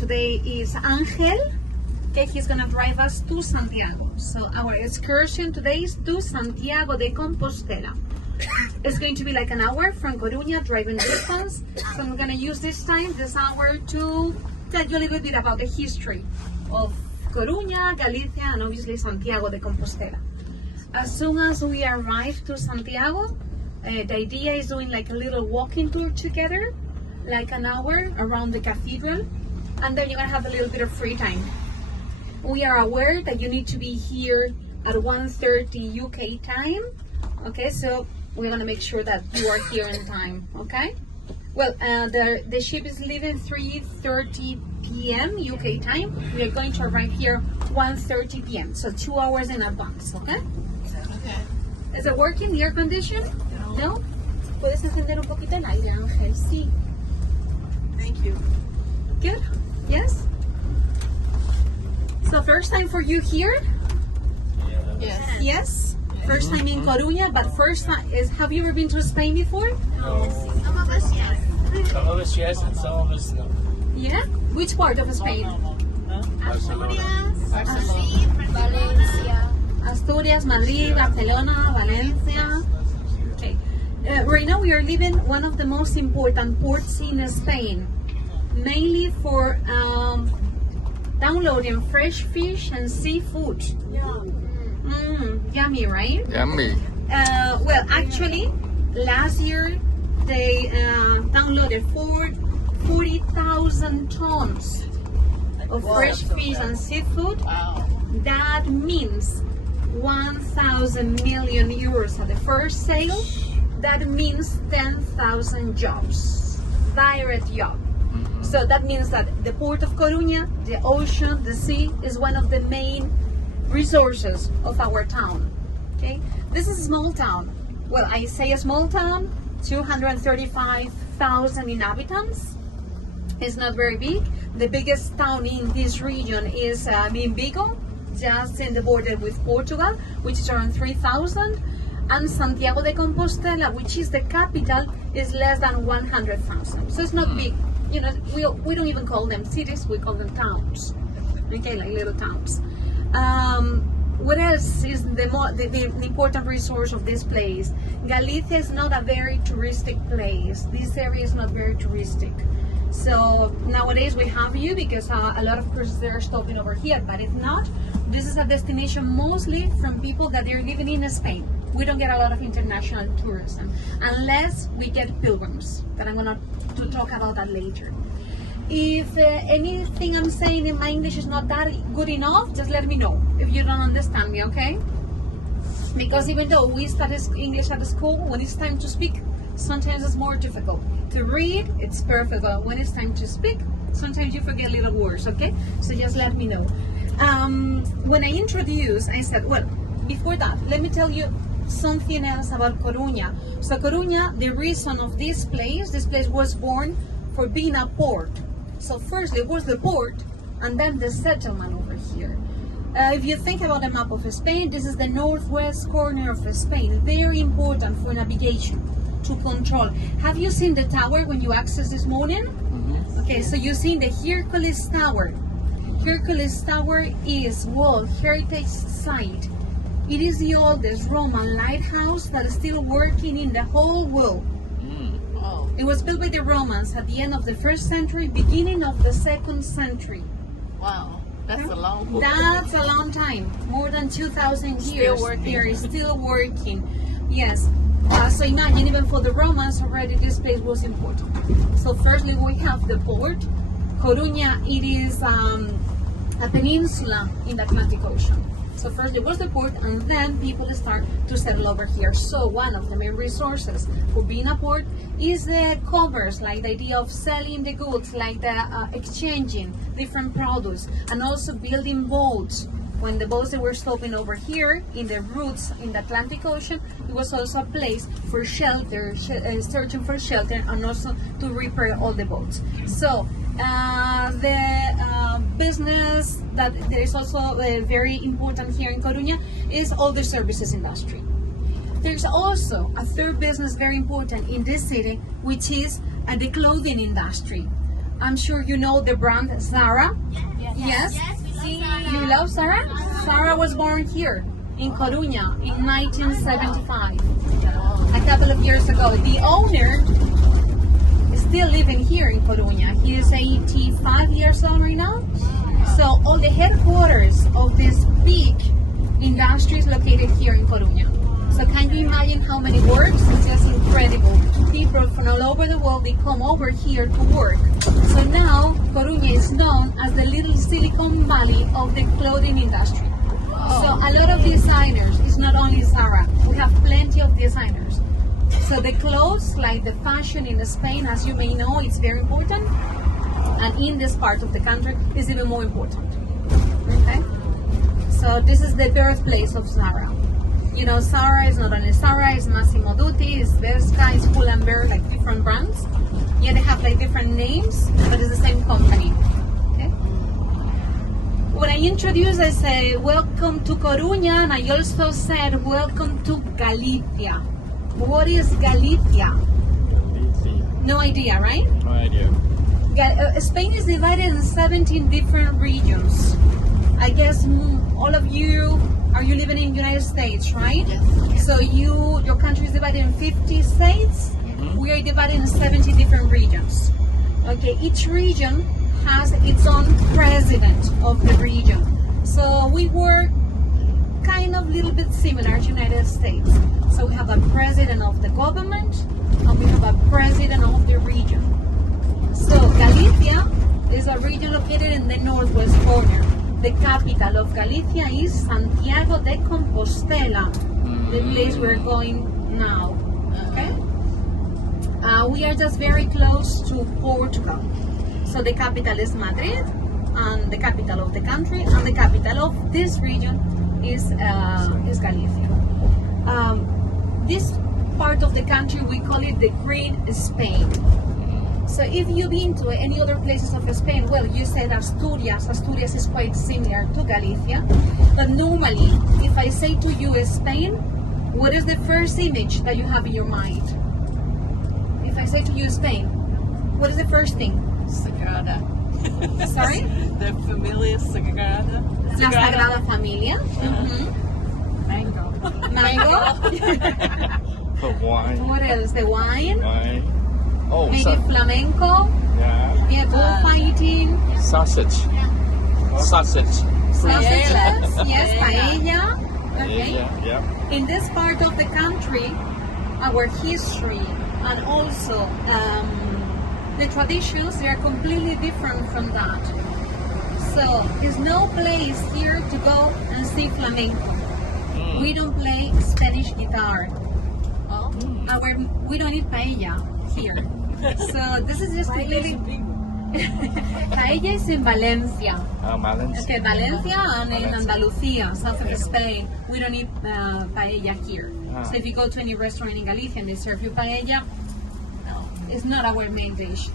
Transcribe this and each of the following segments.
today is Angel. Okay, he's gonna drive us to Santiago. So our excursion today is to Santiago de Compostela. It's going to be like an hour from Coruña driving distance. So I'm gonna use this hour to tell you a little bit about the history of Coruña, Galicia, and obviously Santiago de Compostela. As soon as we arrive to Santiago, the idea is doing like a little walking tour together, like an hour around the cathedral, and then you're gonna have a little bit of free time. We are aware that you need to be here at 1:30 UK time. Okay, so we're gonna make sure that you are here in time. Okay. Well, the ship is leaving 3:30 p.m. UK time. We are going to arrive here 1:30 p.m. So 2 hours in advance. Okay. Okay. Is it working? The air condition? No. Puedes encender un poquito el aire, Ángel. Sí. Thank you. Good. Yes. So first time for you here? Yes. Yes. First time in Coruña, but first time is. Have you ever been to Spain before? No. Some of us, yes. Some of us yes, and some of us no. Yeah. Which part of Spain? Asturias, Barcelona. Madrid, Valencia. Asturias, Madrid, Barcelona, Valencia. Okay. Right now we are leaving one of the most important ports in Spain, mainly for downloading fresh fish and seafood. Yummy, right? Yummy. Well, actually, last year they downloaded 40,000 tons of fresh fish and seafood. Wow. That means 1,000 million euros at the first sale. That means 10,000 jobs, direct job. So that means that the port of Coruña, the ocean, the sea, is one of the main resources of our town. Okay, this is a small town. Well, I say a small town, 235,000 inhabitants. It's not very big. The biggest town in this region is Vigo, just in the border with Portugal, which is around 3,000. And Santiago de Compostela, which is the capital, is less than 100,000. So it's not big. You know, we don't even call them cities, we call them towns. Okay, like little towns. What else is the important resource of this place? Galicia is not a very touristic place. This area is not very touristic. So nowadays we have you because a lot of persons are stopping over here. But if not, this is a destination mostly from people that are living in Spain. We don't get a lot of international tourism unless we get pilgrims. But I'm gonna talk about that later. If anything I'm saying in my English is not that good enough, just let me know if you don't understand me, okay? Because even though we study English at school, when it's time to speak, sometimes it's more difficult. To read, it's perfect, but when it's time to speak, sometimes you forget little words, okay? So just let me know. When I introduced, I said, well, before that, let me tell you something else about Coruña. So Coruña, the reason of this place was born for being a port. So first it was the port and then the settlement over here. If you think about the map of Spain, this is the northwest corner of Spain. Very important for navigation, to control. Have you seen the tower when you access this morning? Okay, so you've seen the Hercules Tower. Hercules Tower is World Heritage Site. It is the oldest Roman lighthouse that is still working in the whole world. Oh. It was built by the Romans at the end of the 1st century, beginning of the 2nd century. Wow. That's a long That's a long time, more than 2,000 years. Still working. They are still working. Yes. So imagine, even for the Romans already, this place was important. So firstly, we have the port. Coruña, it is a peninsula in the Atlantic Ocean. So first it was the port, and then people start to settle over here. So one of the main resources for being a port is the commerce, like the idea of selling the goods, like the exchanging different products, and also building boats. When the boats that were stopping over here in the routes in the Atlantic Ocean, it was also a place for shelter, searching for shelter, and also to repair all the boats. So the business that there is also very important here in Coruña is all the services industry. There's also a third business very important in this city, which is the clothing industry. I'm sure you know the brand Zara. Yes. You love Zara? Zara was born here in Coruña in 1975, a couple of years ago. The owner is still living here in Coruña. He is 85 years old right now. So all the headquarters of this big industry is located here in Coruña. So can you imagine how many works? It's just incredible. People from all over the world, they come over here to work. So now Coruña is known as the little Silicon Valley of the clothing industry. So a lot of designers, it's not only Zara, we have plenty of designers. So the clothes, like the fashion in Spain, as you may know, it's very important. And in this part of the country, it's even more important. Okay? So this is the birthplace of Zara. You know, Zara is not only Zara, it's Massimo Dutti, it's Bershka, it's Pull&Bear, like different brands. Yeah, they have like different names, but it's the same company. Okay? When I introduce, I say, welcome to Coruña, and I also said, welcome to Galicia. What is Galicia? No idea, right? No idea. Spain is divided in 17 different regions. I guess all of you, are you living in the United States, right? Yes. So your country is divided in 50 states. We are divided in 70 different regions. Okay, each region has its own president of the region. So we work kind of a little bit similar to United States. So we have a president of the government and we have a president of the region. So Galicia is a region located in the northwest corner. The capital of Galicia is Santiago de Compostela, the place we're going now. Okay? We are just very close to Portugal. So the capital is Madrid, and the capital of the country, and the capital of this region is Galicia. This part of the country, we call it the Green Spain. So if you've been to any other places of Spain, well, you said Asturias. Asturias is quite similar to Galicia. But normally, if I say to you Spain, what is the first image that you have in your mind? If I say to you Spain, what is the first thing? Sagrada. Sorry? The familia Sagrada. La Sagrada Familia. Mango. Mango. For wine. What else? The wine. Wine. Oh, Maybe flamenco. yeah. Yeah, bullfighting. Sausage. Sausage. Sausages. Yes, paella. Okay. Yeah. In this part of the country, our history and also the traditions, they are completely different from that. So there's no place here to go and see flamenco. We don't play Spanish guitar. We don't eat paella here. So this is just completely... Paella is in Valencia. Valencia. Okay, Valencia and in Andalusia, south of Spain. We don't eat paella here. So if you go to any restaurant in Galicia and they serve you paella, no, it's not our main dish.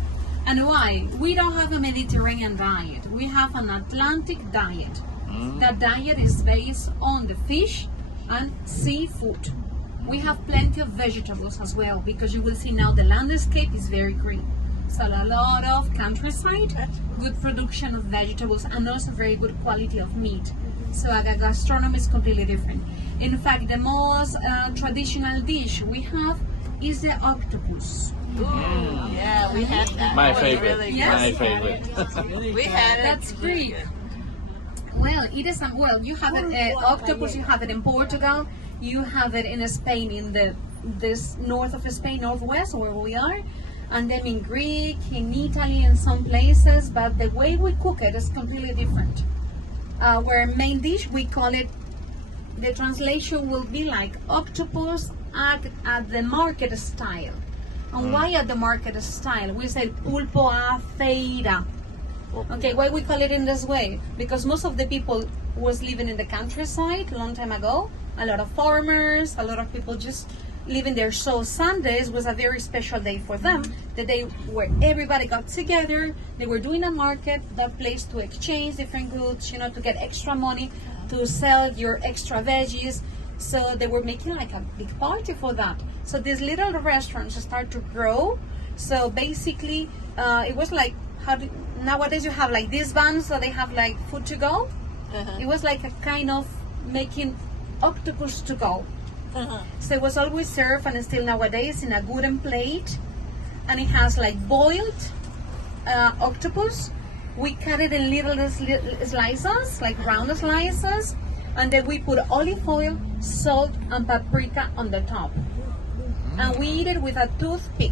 And why? We don't have a Mediterranean diet. We have an Atlantic diet. That diet is based on the fish and seafood. We have plenty of vegetables as well, because you will see now the landscape is very green. So a lot of countryside, good production of vegetables, and also very good quality of meat. So the gastronomy is completely different. In fact, the most traditional dish we have is the octopus. Yeah, we had that. My That was favorite. really My good. favorite. We had it. That's great. Well, it is. Well, you have it octopus. You have it in Portugal. You have it in Spain, in this north of Spain, northwest, where we are, and then in Greek, in Italy, in some places. But the way we cook it is completely different. Our main dish, we call it. The translation will be like octopus at the market style. And why at the market style? We say pulpo a feira. Okay, why we call it in this way? Because most of the people was living in the countryside a long time ago. A lot of farmers, a lot of people just living there. So Sundays was a very special day for them. The day where everybody got together. They were doing a market, that place to exchange different goods, you know, to get extra money, to sell your extra veggies. So they were making like a big party for that. So these little restaurants start to grow. So basically, it was like nowadays you have like these vans that they have like food to go. It was like a kind of making octopus to go. So it was always served, and still nowadays, in a wooden plate, and it has like boiled octopus. We cut it in little slices, like round slices, and then we put olive oil, salt, and paprika on the top, and we eat it with a toothpick.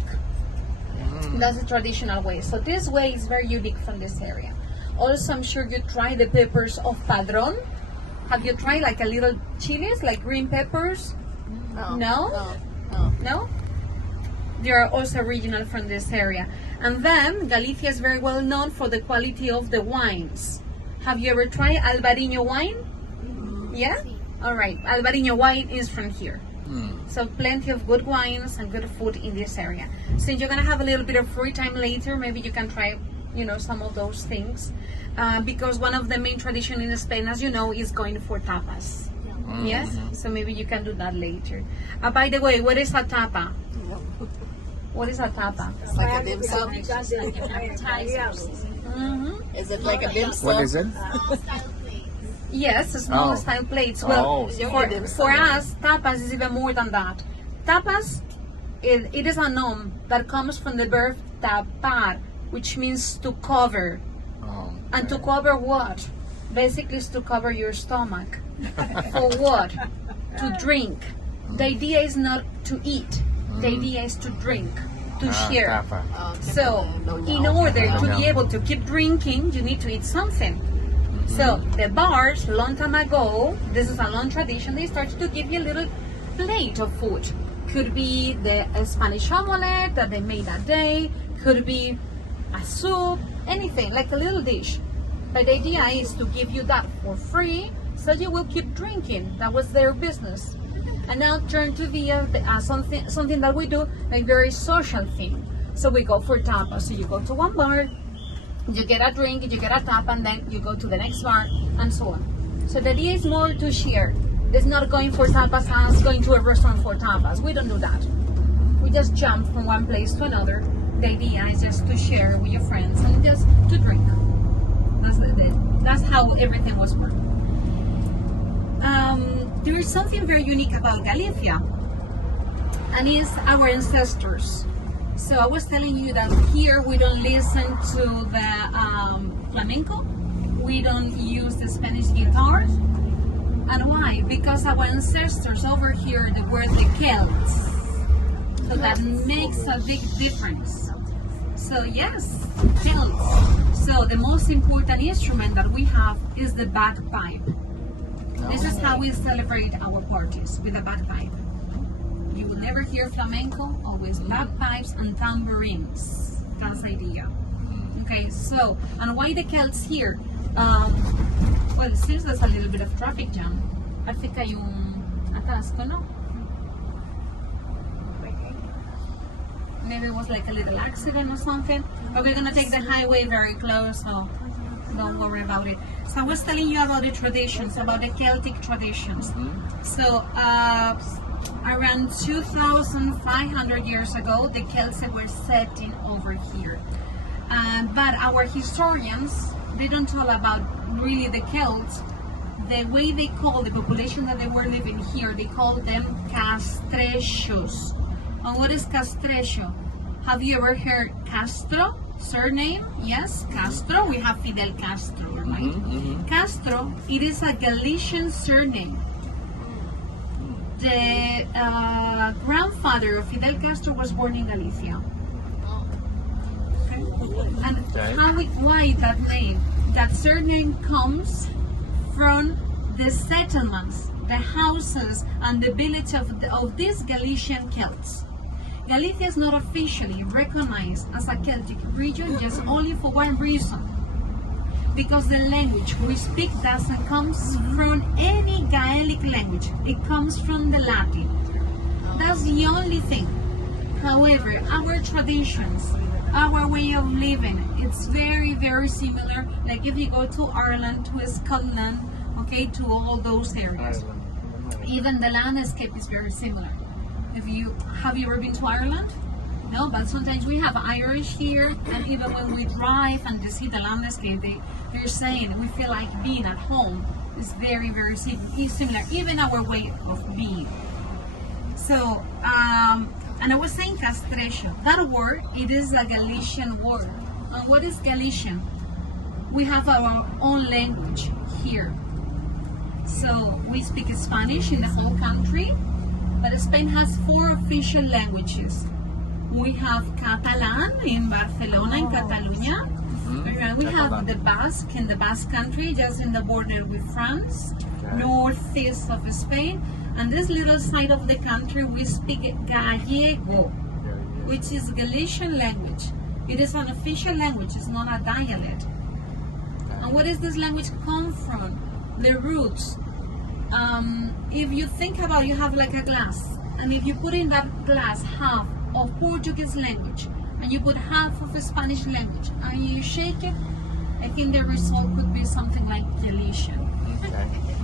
That's the traditional way. So this way is very unique from this area. Also, I'm sure you tried the peppers of Padron. Have you tried like a little chilies, like green peppers? No? No? They are also original from this area. And then Galicia is very well known for the quality of the wines. Have you ever tried Albarino wine? Yeah? All right. Albarino wine is from here. So plenty of good wines and good food in this area. Since you're gonna have a little bit of free time later, maybe you can try, some of those things. Because one of the main tradition in Spain, as you know, is going for tapas. Yes? So maybe you can do that later. By the way, what is a tapa? What is a tapa? It's like a dim sum. Is it like a dim sum? What is it? Yes, small style plates. Well, for us, tapas is even more than that. Tapas, it is a noun that comes from the verb tapar, which means to cover. And to cover what? Basically, is to cover your stomach. For what? To drink. The idea is not to eat. The idea is to drink, to share. So, in order to be able to keep drinking, you need to eat something. So, the bars, long time ago, this is a long tradition, they started to give you a little plate of food. Could be the Spanish omelette that they made that day, could be a soup, anything, like a little dish. But the idea is to give you that for free, so you will keep drinking. That was their business. And now turn to be something that we do, like very social thing. So we go for tapas. So you go to one bar, you get a drink, you get a tap, and then you go to the next bar, and so on. So the idea is more to share. It's not going for tapas as going to a restaurant for tapas. We don't do that. We just jump from one place to another. The idea is just to share with your friends and just to drink. That's how everything was worked. There is something very unique about Galicia, and it's our ancestors. So I was telling you that here we don't listen to the flamenco, we don't use the Spanish guitars. And why? Because our ancestors over here, they were the Celts. So that makes a big difference. So yes, Celts. So the most important instrument that we have is the bagpipe. This is how we celebrate our parties, with a bagpipe. You will never hear flamenco, always bagpipes and tambourines. That's the idea. Okay, so, and why the Celts here? Well, it seems there's a little bit of traffic jam. I think hay un atasco, no? Maybe it was like a little accident or something. But we're gonna take the highway very close, so don't worry about it. So I was telling you about the traditions, about the Celtic traditions. So around 2,500 years ago, the Celts were setting over here. But our historians, they don't tell about really the Celts. The way they call the population that they were living here, they call them castrechos. And what is castrecho? Have you ever heard Castro? Surname? Yes, Castro. We have Fidel Castro, right? Castro, it is a Galician surname. The grandfather of Fidel Castro was born in Galicia. Okay. And why that name? That surname comes from the settlements, the houses, and the village of these Galician Celts. Galicia is not officially recognized as a Celtic region just only for one reason. Because the language we speak doesn't come from any Gaelic language. It comes from the Latin. That's the only thing. However, our traditions, our way of living, it's very, very similar. Like if you go to Ireland, to Scotland, okay, to all those areas. Even the landscape is very similar. Have you ever been to Ireland? No, but sometimes we have Irish here, and even when we drive and they see the landscape, they're saying we feel like being at home. It's very, very similar, even our way of being. So, and I was saying castration. That word, it is a Galician word. And what is Galician? We have our own language here. So we speak Spanish in the whole country, but Spain has 4 official languages. We have Catalan in Barcelona, in Catalonia. We have the Basque in the Basque country, just in the border with France, northeast of Spain. And this little side of the country, we speak Gallego, which is Galician language. It is an official language, it's not a dialect. And where does this language come from? The roots. If you think about, you have like a glass, and if you put in that glass half of Portuguese language, and you put half of Spanish language, and you shake it, I think the result could be something like Galician.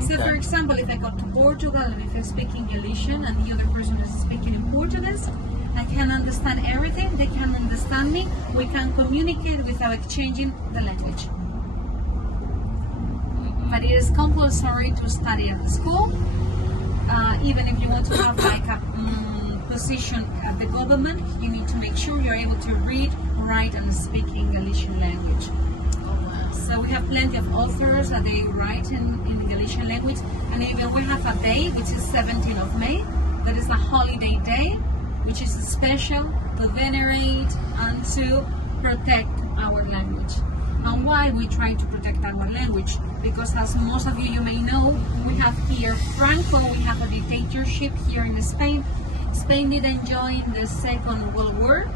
So for example, if I go to Portugal and if I'm speaking Galician and the other person is speaking in Portuguese, I can understand everything, they can understand me, we can communicate without exchanging the language. But it is compulsory to study at the school, even if you want to have like a position at the government, you need to make sure you're able to read, write and speak in Galician language. So we have plenty of authors that they write in Galician language, and even we have a day which is 17th of May, that is a holiday day, which is special to venerate and to protect our language. And why we try to protect our language? Because as most of you may know, we have here Franco, we have a dictatorship here in Spain. Spain didn't join the Second World War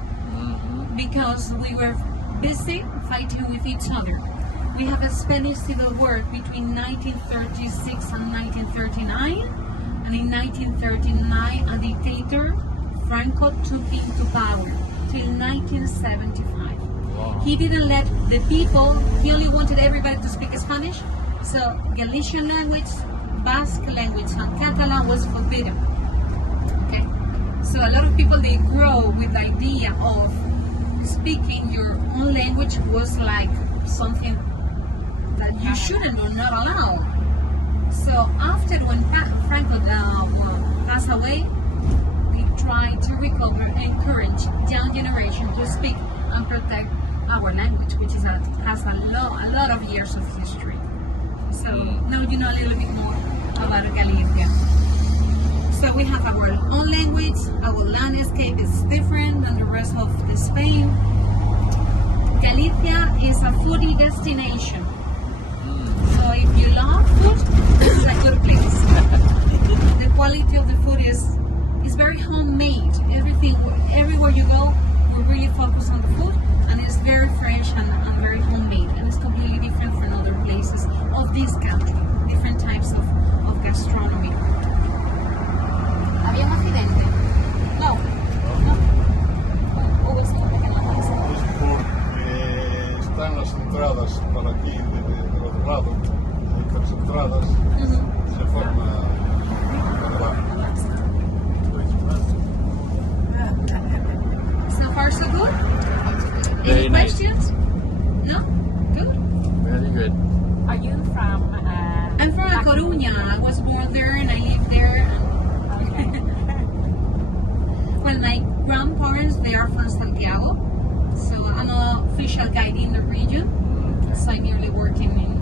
because we were busy fighting with each other. We have a Spanish Civil War between 1936 and 1939, and in 1939 a dictator, Franco, took into power till 1975. Wow. He didn't let the people, he only wanted everybody to speak Spanish, so Galician language, Basque language and Catalan was forbidden. Okay, so a lot of people, they grow with the idea of speaking your own language was like something that you shouldn't or not allow. So after when Franco passed away, we try to recover, encourage young generation to speak and protect our language, which has a lot of years of history. So now you know a little bit more about Galicia. So we have our own language, our landscape is different than the rest of the Spain. Galicia is a foodie destination. So if you love food, this is a good place. The quality of the food is very homemade. Everywhere you go, we really focus on the food, and it's very fresh and very homemade, and it's completely different from other places of this country. Different types of gastronomy. ¿Había un accidente? No. Hubo ese pequeño accidente. Es porque están las entradas para aquí del otro lado, hay tres entradas, se forma So far so good? Very Any nice. questions? No? Good? Very good. Are you from? I'm from La Coruña. I was born there and I live there. Well, my grandparents, they are from Santiago. So I'm an official guide in the region. So I'm nearly working in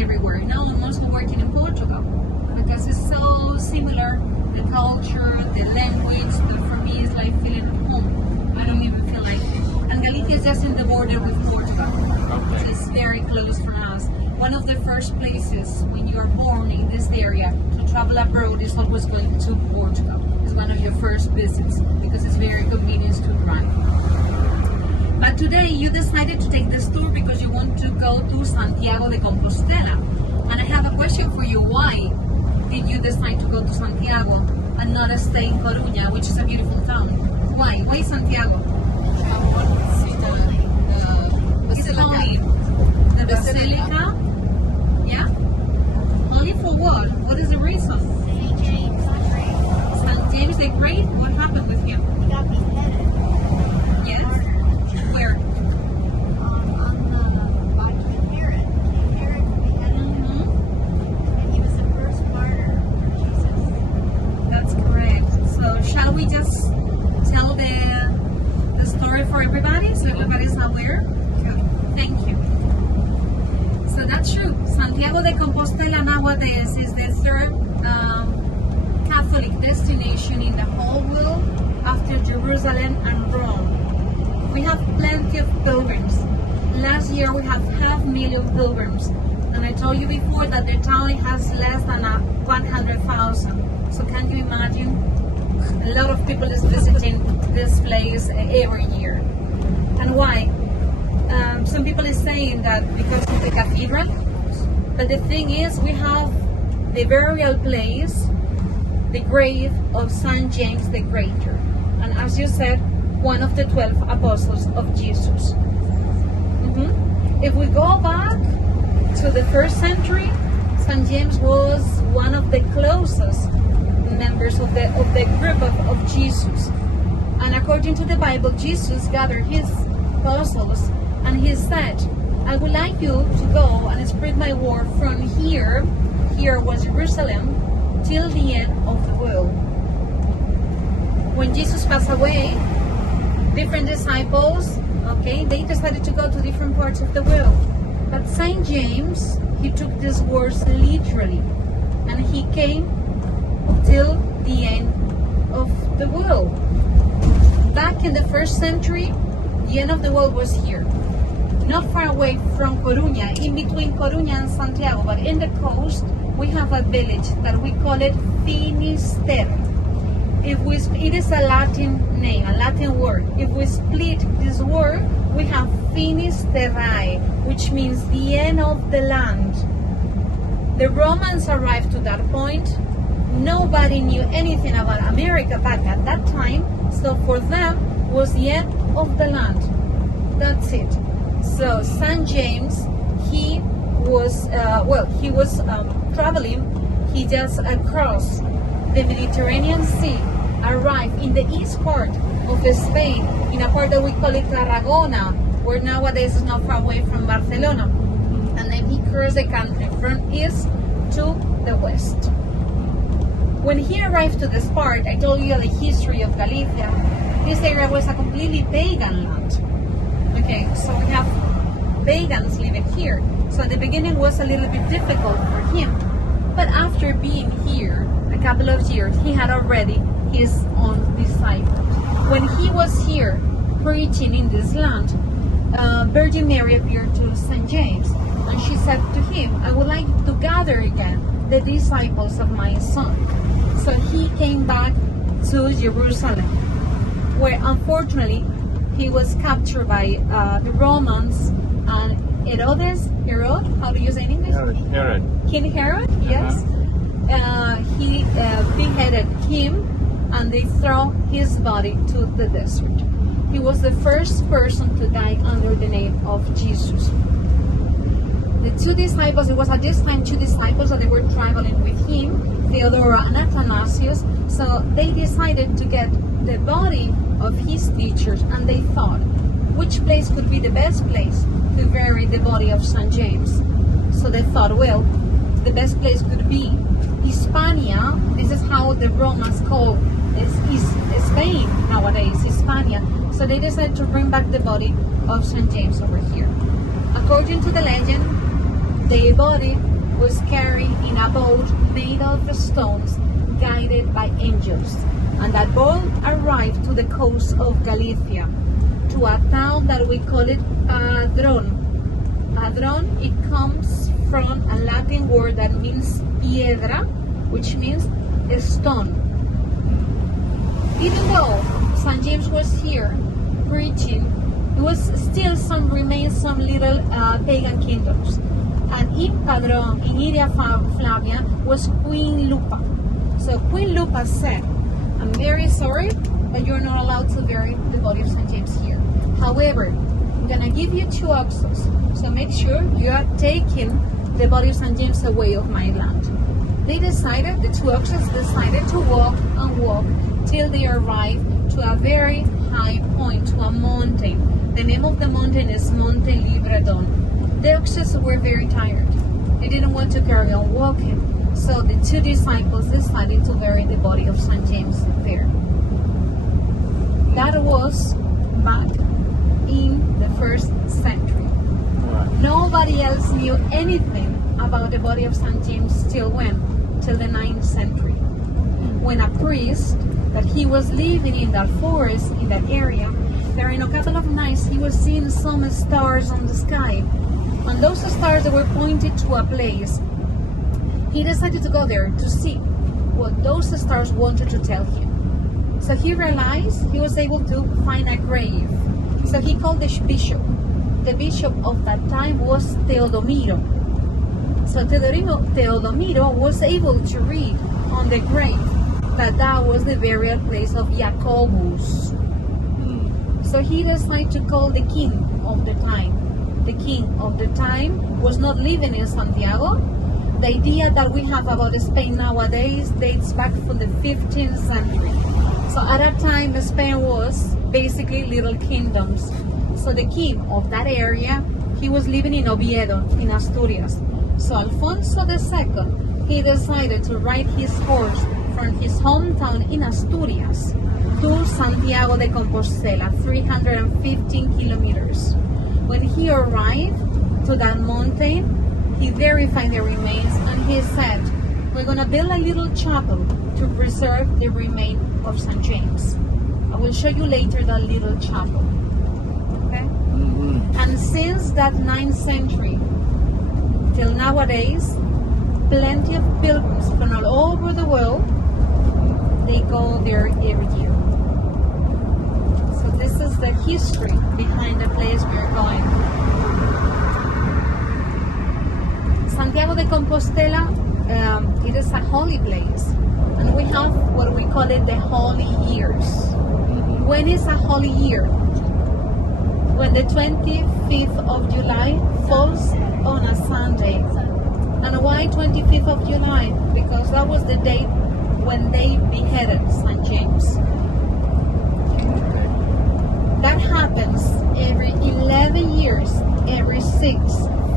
everywhere. Now I'm also working in Portugal because it's so similar, the culture, the language, that for me it's like feeling at home. I don't even feel like it. And Galicia is just in the border with Portugal. Okay. It's very close for us. One of the first places when you are born in this area to travel abroad is always going to Portugal. It's one of your first visits because it's very convenient to drive. But today you decided to take this tour because you want to go to Santiago de Compostela. And I have a question for you. Why did you decide to go to Santiago and not stay in Coruña, which is a beautiful town? Why? Why Santiago? It's only the Basilica. Yeah? Only for what? What is the reason? St. James the Great? What happened with him? He got beheaded. Santiago de Compostela nowadays is the third Catholic destination in the whole world after Jerusalem and Rome. We have plenty of pilgrims. Last year we have 500,000 pilgrims, and I told you before that the town has less than 100,000. So can you imagine? A lot of people is visiting this place every year. And why? Some people is saying that because of the cathedral, but the thing is we have the burial place, the grave of Saint James the Greater, and as you said, one of the 12 apostles of Jesus. If we go back to the first century, Saint James was one of the closest members of the group of Jesus. And according to the Bible, Jesus gathered his apostles and he said, I would like you to go and spread my word from here was Jerusalem, till the end of the world. When Jesus passed away, different disciples, they decided to go to different parts of the world. But Saint James, he took these words literally, and he came till the end of the world. Back in the first century, the end of the world was here. Not far away from Coruña, in between Coruña and Santiago, but in the coast, we have a village that we call it Finisterre. It is a Latin name, a Latin word. If we split this word, we have Finisterrae, which means the end of the land. The Romans arrived to that point. Nobody knew anything about America back at that time, so for them was the end of the land. That's it. So Saint James, he was traveling. He just crossed the Mediterranean Sea, arrived in the east part of Spain, in a part that we call it Tarragona, where nowadays is not far away from Barcelona. And then he crossed the country from east to the west. When he arrived to this part, I told you the history of Galicia. This area was a completely pagan land. Okay, so we have pagans living here. So at the beginning it was a little bit difficult for him. But after being here a couple of years, he had already his own disciples. When he was here preaching in this land, Virgin Mary appeared to St. James, and she said to him, I would like to gather again the disciples of my son. So he came back to Jerusalem, where unfortunately he was captured by the Romans and Herod, how do you say in English? Herod. King Herod, yes. He beheaded him, and they threw his body to the desert. He was the first person to die under the name of Jesus. The two disciples, it was at this time two disciples that they were traveling with him, Theodora and Athanasius, so they decided to get the body of his teachers, and they thought, which place could be the best place to bury the body of St. James? So they thought, well, the best place could be Hispania. This is how the Romans call Spain nowadays, Hispania. So they decided to bring back the body of St. James over here. According to the legend, the body was carried in a boat made of stones, guided by angels. And that boat arrived to the coast of Galicia, to a town that we call it Padrón. Padrón, it comes from a Latin word that means piedra, which means a stone. Even though St. James was here preaching, there was still some remains, some little pagan kingdoms. And in Padrón, in Iria Flavia, was Queen Lupa. So Queen Lupa said, I'm very sorry, but you're not allowed to bury the body of St. James here. However, I'm going to give you 2 oxes, so make sure you are taking the body of St. James away of my land. They decided, the 2 oxes decided to walk and walk till they arrived to a very high point, to a mountain. The name of the mountain is Monte Libredon. The oxes were very tired. They didn't want to carry on walking. So the 2 disciples decided to bury the body of St. James there. That was back in the 1st century. Right. Nobody else knew anything about the body of St. James till when? Till the 9th century. When a priest, that he was living in that forest, in that area, there in a couple of nights he was seeing some stars on the sky. And those stars that were pointed to a place, he decided to go there to see what those stars wanted to tell him. So he realized he was able to find a grave. So he called the bishop. The bishop of that time was Teodomiro. So Teodomiro was able to read on the grave that was the burial place of Jacobus. So he decided to call the king of the time. The king of the time was not living in Santiago. The idea that we have about Spain nowadays dates back from the 15th century. So at that time, Spain was basically little kingdoms. So the king of that area, he was living in Oviedo, in Asturias. So Alfonso II, he decided to ride his horse from his hometown in Asturias to Santiago de Compostela, 315 kilometers. When he arrived to that mountain, he verified the remains and he said, we're going to build a little chapel to preserve the remains of St. James. I will show you later that little chapel. Okay? And since that 9th century till nowadays, plenty of pilgrims from all over the world, they go there every year. So this is the history behind the place we are going. Santiago de Compostela, it is a holy place, and we have what we call it the holy years. When is a holy year? When the 25th of July falls on a Sunday. And why 25th of July? Because that was the date when they beheaded St. James. That happens every 11 years, every 6,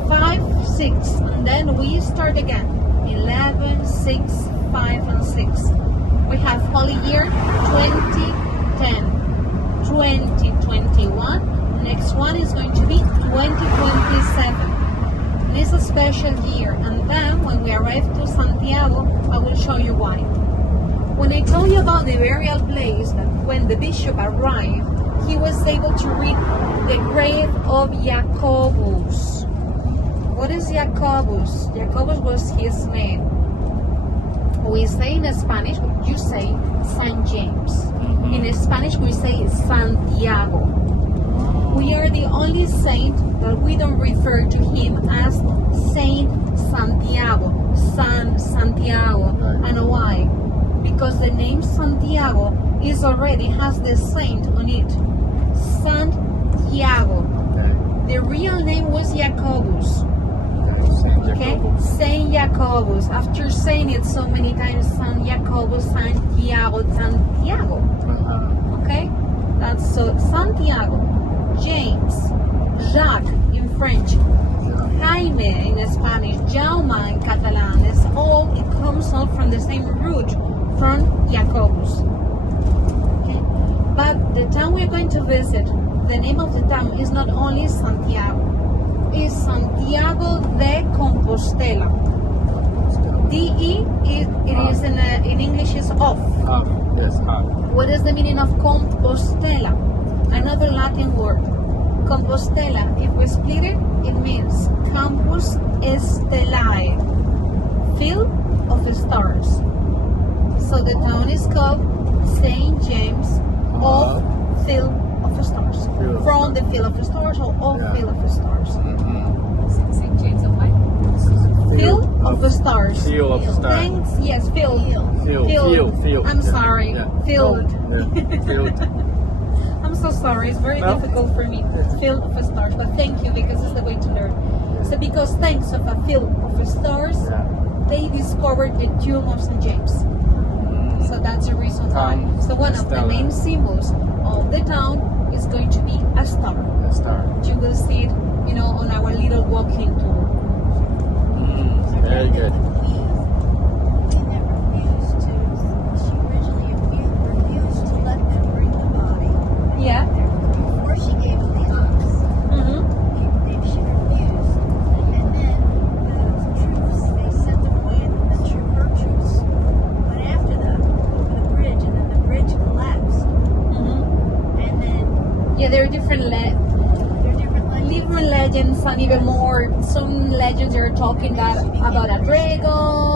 5, 6, and then we start again. 11, 6, 5, and 6. We have holy year 2010, 2021. Next one is going to be 2027. It's a special year, and then when we arrive to Santiago, I will show you why. When I told you about the burial place, that when the bishop arrived, he was able to read the grave of Jacobus. What is Jacobus? Jacobus was his name. We say in Spanish, you say St. James. In Spanish, we say Santiago. We are the only saint that we don't refer to him as Saint Santiago, San Santiago. And why? Because the name Santiago is already has the saint on it. Santiago. The real name was Jacobus. Okay? Saint Jacobus. After saying it so many times, San Jacobus, Santiago, Santiago. Okay? That's so Santiago. James, Jacques in French, Jaime in Spanish, Jaume in Catalan. It comes all from the same root, from Jacobus. Okay? But the town we're going to visit, the name of the town is not only Santiago, it's Santiago de Compostela. DE, it is in English is off. Yes, What is the meaning of Compostela? Another Latin word. Compostela, if we split it, it means Campus Stellae, field of stars. So the town is called St. James of Field of Stars. From the Field of Stars or of Field of Stars. St. James of what? Field of Stars. Field of Stars. Thanks, yes, field. Field. I'm sorry. Field. Field. I'm so sorry, it's very difficult for me. Field of stars, but thank you because it's the way to learn. So because thanks of a field of stars, they discovered the tomb of St. James. So that's the reason why. So one of the main symbols of the town is going to be a star. A star. You will see it, on our little walking tour. Very good. Yeah. Before she gave the ox, she refused. And then the some even more. Some legends are talking that about a dragon.